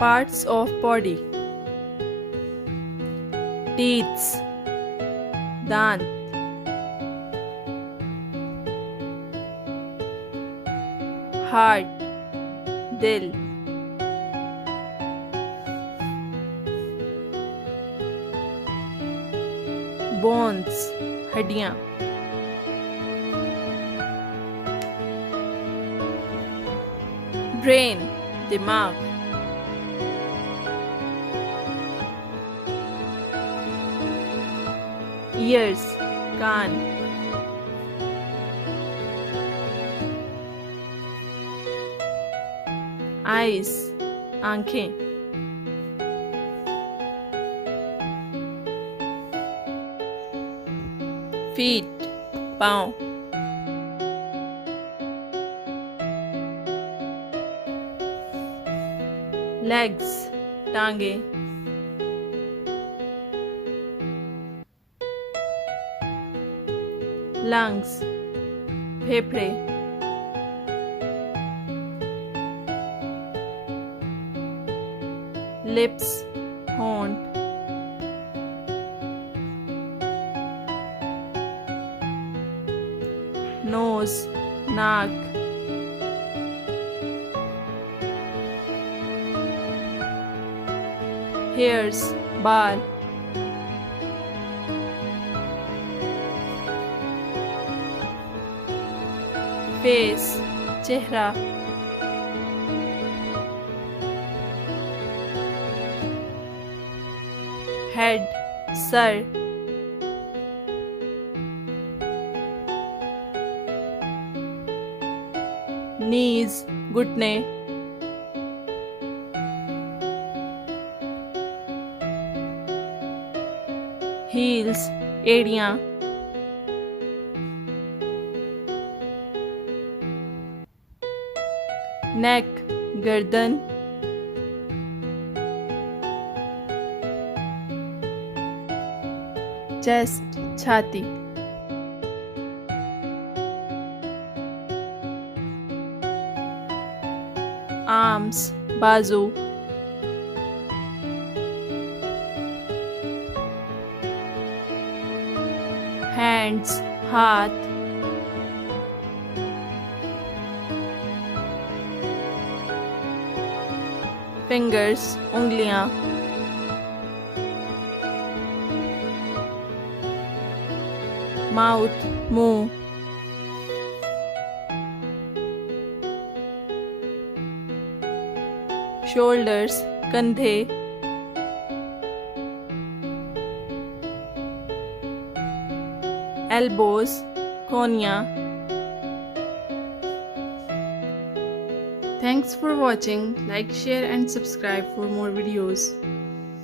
Parts of body. Teeth, दांत. Heart, दिल. Bones, हड्डियां. Brain, दिमाग. Ears, कान. Eyes, आंखें. Feet, पाँव. Legs, टांगे. Lungs, फेफड़े. Lips, होंठ. Nose, नाक. Hairs, बाल. Face, चेहरा. Head, sir. Knees, घुटने. Heels, एड़ियां. Neck, गर्दन. Chest, छाती. Arms, बाजू. Hands, हाथ. Fingers, उंगलियां. Mouth, मुंह. Shoulders, कंधे. Elbows, कोहनियां. Thanks for watching. Like, share and subscribe for more videos.